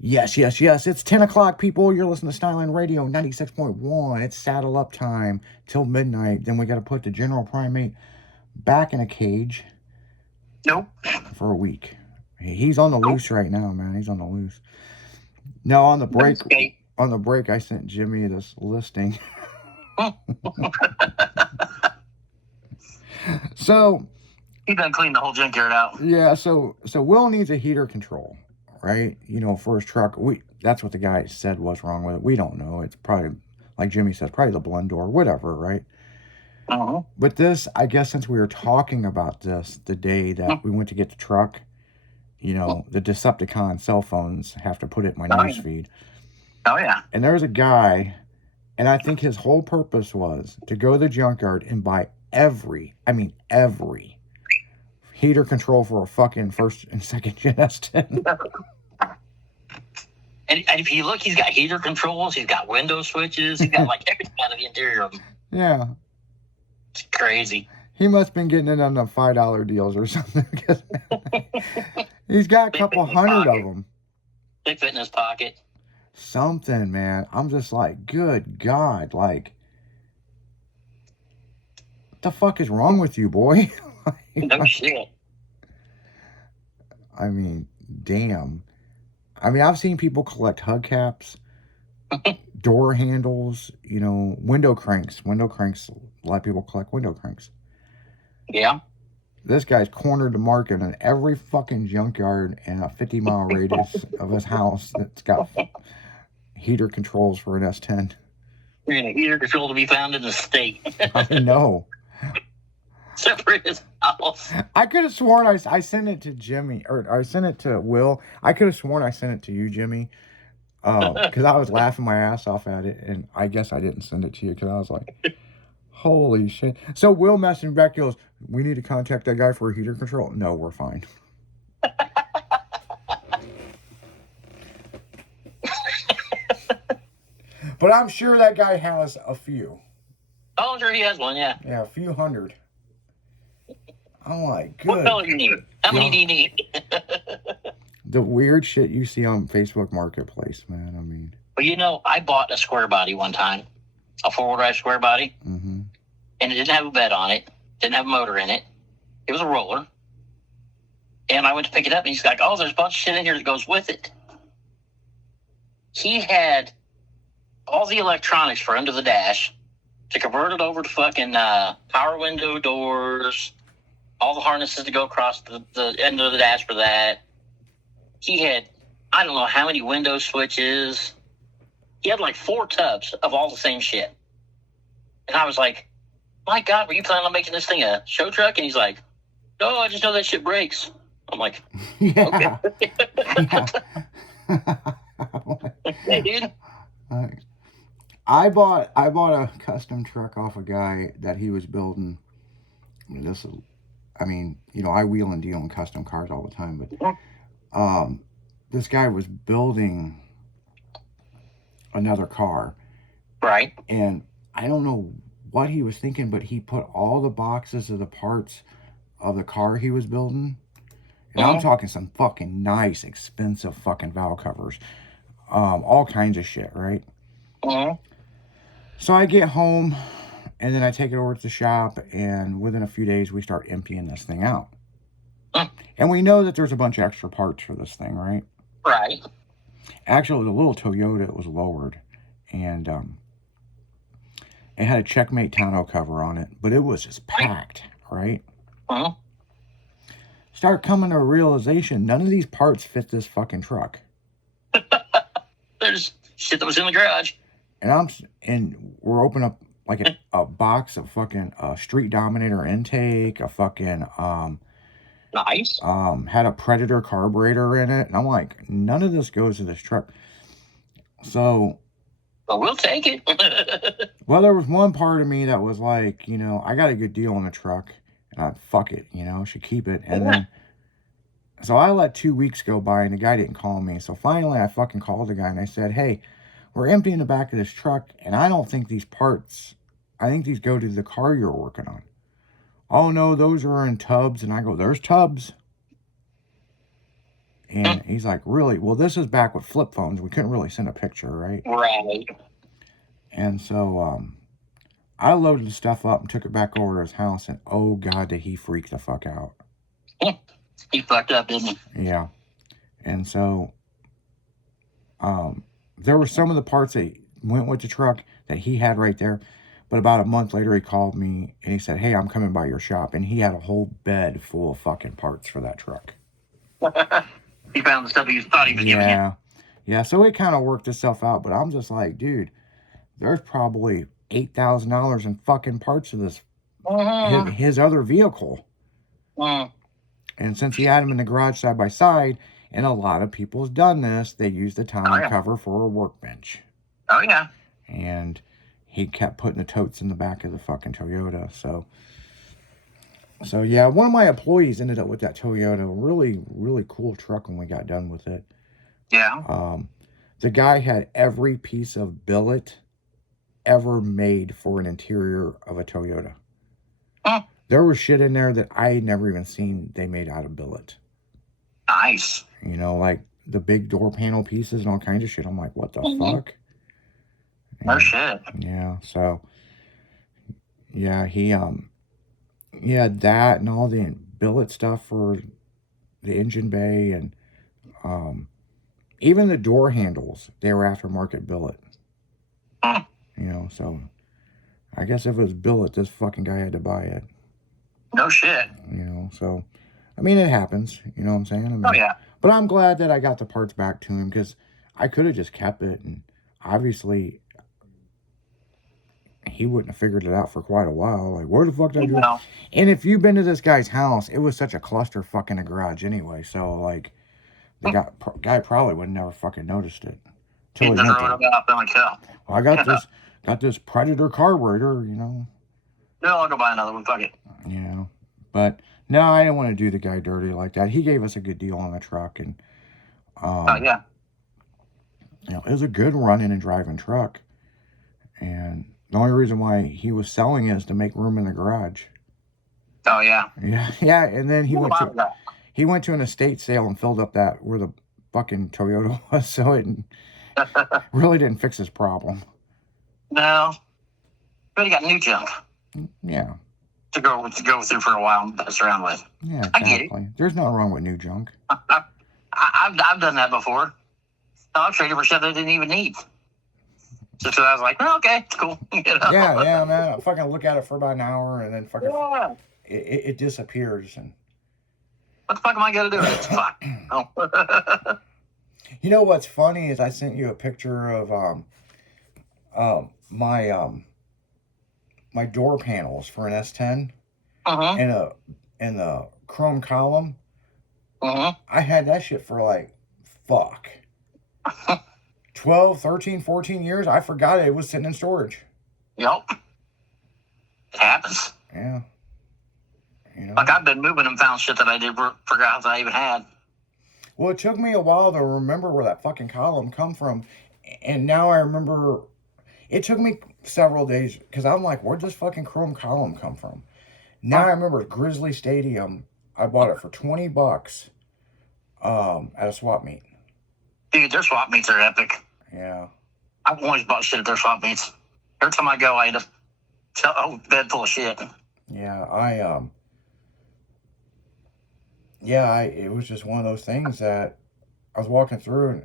Yes, yes, yes. It's 10 o'clock, people. You're listening to Skyline Radio 96.1. It's saddle up time till midnight. Then we got to put the general primate back in a cage. Nope. For a week. He's on the loose right now, man. He's on the loose. No, on the break. On the break, I sent Jimmy this listing. So he done cleaned the whole junkyard out. Yeah, so Will needs a heater control, right? You know, for his truck. That's what the guy said was wrong with it. We don't know. It's probably, like Jimmy said, probably the blend door, whatever, right? Uh-huh. But this, I guess, since we were talking about this the day that we went to get the truck, you know, the Decepticon cell phones have to put it in my newsfeed. Oh, yeah. And there's a guy, and I think his whole purpose was to go to the junkyard and buy every heater control for a fucking first and second gen S10. And if you look, he's got heater controls, he's got window switches, he's got like everything out of the interior of them. Yeah. It's crazy. He must have been getting it on the $5 deals or something. He's got a couple hundred of them. They fit in his pocket. Something, man. I'm just like, good God. Like, what the fuck is wrong with you, boy? No shit. I mean, damn. I mean, I've seen people collect hubcaps, door handles, you know, window cranks. A lot of people collect window cranks. Yeah. This guy's cornered the market in every fucking junkyard in a 50-mile radius of his house that's got heater controls for an S10. And a heater control to be found in the state. I know. Except for his house. I could have sworn I sent it to Jimmy, or I sent it to Will. I could have sworn I sent it to you, Jimmy, because I was laughing my ass off at it, and I guess I didn't send it to you because I was like, holy shit. So Will messaged back, goes, we need to contact that guy for a heater control? No, we're fine. But I'm sure that guy has a few. Oh, I'm sure he has one, yeah. Yeah, a few hundred. I'm like, good. What color do you need? How many do you need? The weird shit you see on Facebook Marketplace, man. I mean. Well, you know, I bought a square body one time. A four-wheel drive square body. Mm-hmm. And it didn't have a bed on it. Didn't have a motor in it. It was a roller. And I went to pick it up, and he's like, oh, there's a bunch of shit in here that goes with it. He had all the electronics for under the dash to convert it over to fucking power window doors, all the harnesses to go across the end of the dash for that. He had, I don't know how many window switches. He had like 4 tubs of all the same shit. And I was like, my God, were you planning on making this thing a show truck? And he's like, no, I just know that shit breaks. I'm like, yeah. Okay. Hey, dude. I bought a custom truck off a guy that he was building. I mean, you know, I wheel and deal in custom cars all the time, but this guy was building another car. Right. And I don't know what he was thinking, but he put all the boxes of the parts of the car he was building. And I'm talking some fucking nice, expensive fucking valve covers. All kinds of shit, right? So I get home, and then I take it over to the shop, and within a few days, we start emptying this thing out. And we know that there's a bunch of extra parts for this thing, right? Right. Actually, the little Toyota, it was lowered, and it had a Checkmate tonneau cover on it, but it was just packed, right? Start coming to a realization, none of these parts fit this fucking truck. There's shit that was in the garage. And we're opening up like a box of fucking Street Dominator intake, a fucking nice. Had a Predator carburetor in it, and I'm like, none of this goes to this truck. So, but we'll take it. Well, there was one part of me that was like, you know, I got a good deal on the truck, and fuck it, you know, should keep it. And then, so I let 2 weeks go by, and the guy didn't call me. So finally, I fucking called the guy, and I said, hey, we're emptying the back of this truck, and I don't think these parts, I think these go to the car you're working on. Oh, no, those are in tubs. And I go, there's tubs. And he's like, really? Well, this is back with flip phones. We couldn't really send a picture, right? Right. And so I loaded the stuff up and took it back over to his house. And oh, God, did he freak the fuck out. He fucked up, didn't he? Yeah. And so there were some of the parts that went with the truck that he had right there. But about a month later, he called me and he said, hey, I'm coming by your shop. And he had a whole bed full of fucking parts for that truck. He found the stuff he thought he was giving you. Yeah, so it kind of worked itself out. But I'm just like, dude, there's probably $8,000 in fucking parts of this, his other vehicle. And since he had them in the garage side by side, and a lot of people's done this, they use the tonneau cover for a workbench. Oh, yeah. And he kept putting the totes in the back of the fucking Toyota. So yeah, one of my employees ended up with that Toyota. Really, really cool truck when we got done with it. Yeah. The guy had every piece of billet ever made for an interior of a Toyota. There was shit in there that I had never even seen they made out of billet. Nice. You know, like the big door panel pieces and all kinds of shit. I'm like, what the fuck? No shit. Yeah, so yeah, he had that and all the billet stuff for the engine bay and even the door handles, they were aftermarket billet. You know, so I guess if it was billet, this fucking guy had to buy it. No shit. You know, so I mean, it happens. You know what I'm saying? I mean, oh yeah. But I'm glad that I got the parts back to him because I could have just kept it, and obviously he wouldn't have figured it out for quite a while. Like, where the fuck did I do it? And if you've been to this guy's house, it was such a cluster fuck in the garage anyway. So like, the guy probably would have never fucking noticed it. He doesn't know about well, I got this Predator carburetor, you know. No, I'll go buy another one. Fuck it. Yeah, but no, I didn't want to do the guy dirty like that. He gave us a good deal on the truck, and yeah, you know, it was a good running and driving truck. And the only reason why he was selling it is to make room in the garage. Oh yeah. Yeah. And then he went to an estate sale and filled up that where the fucking Toyota was, so it really didn't fix his problem. No, but he got new junk. Yeah. To go through for a while and mess around with. Yeah, exactly. I get it. There's nothing wrong with new junk. I've done that before. I've traded for stuff that I didn't even need. Just because I was like, oh, okay, it's cool. You know? Yeah, man. I fucking look at it for about an hour and then fucking it disappears. And what the fuck am I gonna do? It's fuck. Oh. You know what's funny is I sent you a picture of my door panels for an S10 in the chrome column. I had that shit for like 12, 13, 14 years. I forgot it was sitting in storage. Yep. It happens. Yeah. You know? Like I've been moving and found shit that I forgot that I even had. Well, it took me a while to remember where that fucking column come from. And now I remember. It took me several days because I'm like, where'd this fucking chrome column come from? Now I remember Grizzly Stadium. I bought it for $20 at a swap meet. Dude, their swap meets are epic. Yeah. I've always bought shit at their swap meets. Every time I go, I end up a bed full of shit. Yeah, it was just one of those things that I was walking through and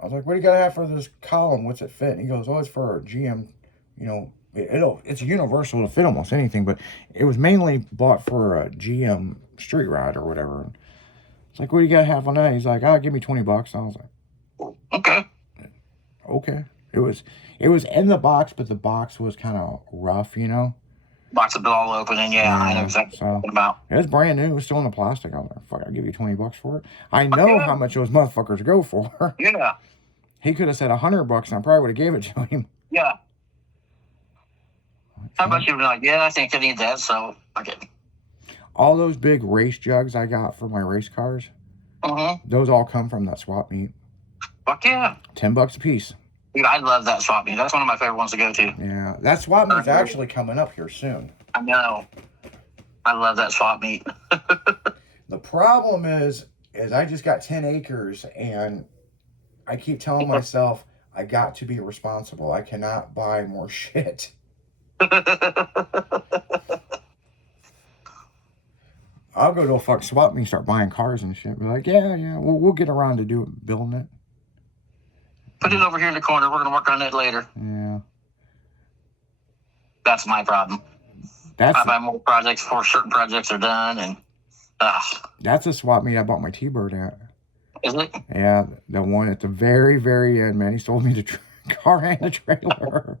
I was like, what do you got to have for this column? What's it fit? And he goes, oh, it's for a GM, you know, it's universal to fit almost anything, but it was mainly bought for a GM street rod or whatever. And it's like, what do you got to have on that? He's like, give me $20. And I was like, okay. It was in the box, but the box was kind of rough, you know. Box of it all open, and I know exactly what I'm about. It was brand new. It was still in the plastic. I was like, fuck, I'll give you $20 for it. I know how much those motherfuckers go for. Yeah. He could have said $100 and I probably would have gave it to him. Yeah. How about you? Like, yeah, I think I need that, so okay. All those big race jugs I got for my race cars, those all come from that swap meet. Fuck yeah. $10 a piece. Dude, I love that swap meet. That's one of my favorite ones to go to. Yeah, that swap meet's actually coming up here soon. I know. I love that swap meet. The problem is is I just got 10 acres and I keep telling myself I got to be responsible. I cannot buy more shit. I'll go to a fuck swap meet and start buying cars and shit. Be like, yeah, we'll get around to building it. Put it over here in the corner. We're gonna work on it later. Yeah. That's my problem. I buy more projects before certain projects are done, and that's a swap meet I bought my T-Bird at. Is it? Yeah, the one at the very, very end, man. He sold me the car and the trailer.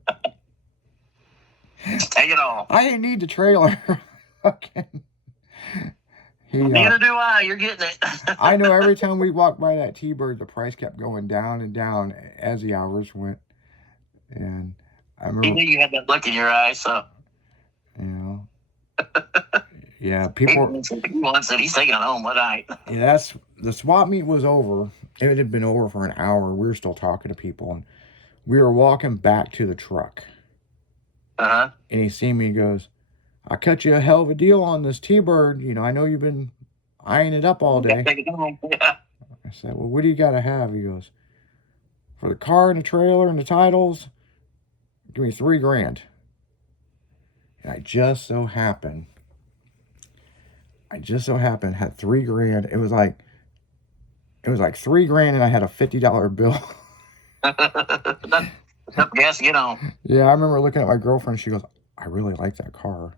Take it all. I didn't need the trailer. Neither do I. You're getting it. I know every time we walked by that T-Bird, the price kept going down and down as the hours went. And I remember... You knew you had that look in your eye, so... You know... Yeah, people... He wants it. He's taking it home. What night? Yeah, the swap meet was over. It had been over for an hour. We were still talking to people. And we were walking back to the truck. Uh-huh. And he seen me and goes... I cut you a hell of a deal on this T-Bird. You know, I know you've been eyeing it up all day. Yeah. I said, well, what do you got to have? He goes, for the car and the trailer and the titles, give me $3,000. And I just so happened had $3,000. It was like $3,000 and I had a $50 bill. That's gas to get on. Yeah, I remember looking at my girlfriend. She goes, I really like that car.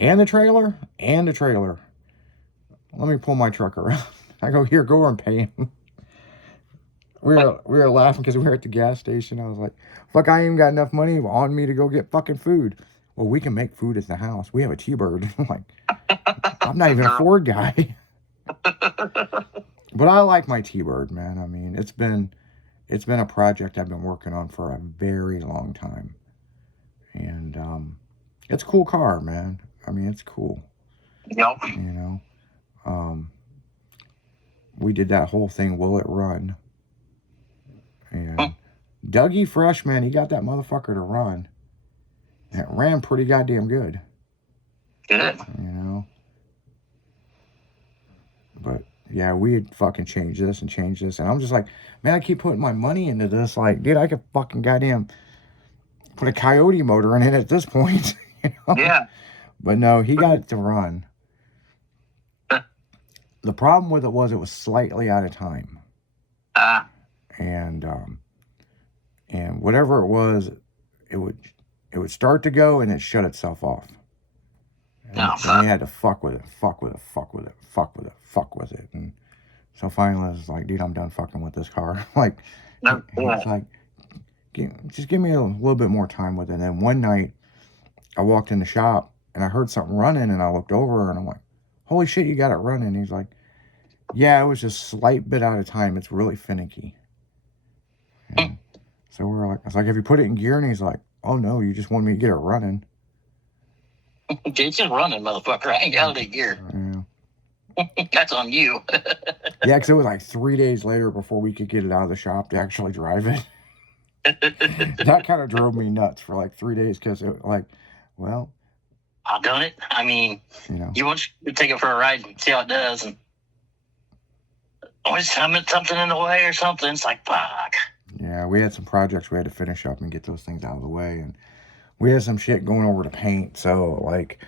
And the trailer? And the trailer. Let me pull my truck around. I go, here, go and pay him. We were laughing because we were at the gas station. I was like, fuck, I ain't even got enough money on me to go get fucking food. Well, we can make food at the house. We have a T-Bird. I'm like, I'm not even a Ford guy. But I like my T-Bird, man. I mean, it's been a project I've been working on for a very long time. And it's a cool car, man. I mean, it's cool. Yep. You know, we did that whole thing, Will It Run? And Dougie Fresh, man, he got that motherfucker to run. It ran pretty goddamn good. Good. You know? But, yeah, we had fucking changed this. And I'm just like, man, I keep putting my money into this. Like, dude, I could fucking goddamn put a Coyote motor in it at this point. You know? Yeah. But no, he got it to run. The problem with it was slightly out of time. And whatever it was, it would start to go and it shut itself off. And we had to fuck with it. And so finally I was like, dude, I'm done fucking with this car. Like, it's like, just give me a little bit more time with it. And then one night I walked in the shop and I heard something running and I looked over and I'm like, holy shit, you got it running. And he's like, yeah, it was just a slight bit out of time. It's really finicky. And so I was like, have you put it in gear? And he's like, oh no, you just wanted me to get it running. It's just running, motherfucker. I ain't got it in gear. Yeah. That's on you. Yeah, because it was like 3 days later before we could get it out of the shop to actually drive it. That kind of drove me nuts for like 3 days because it like, well, I've done it. I mean, you want to take it for a ride and see how it does, and always something in the way or something. It's like, fuck. Yeah, we had some projects we had to finish up and get those things out of the way, and we had some shit going over to paint. So like,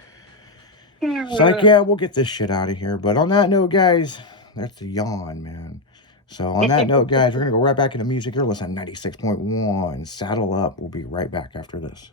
it's like, yeah, we'll get this shit out of here. But on that note, guys, that's a yawn, man. So on that note, guys, we're gonna go right back into music. You're listening to 96.1. Saddle up. We'll be right back after this.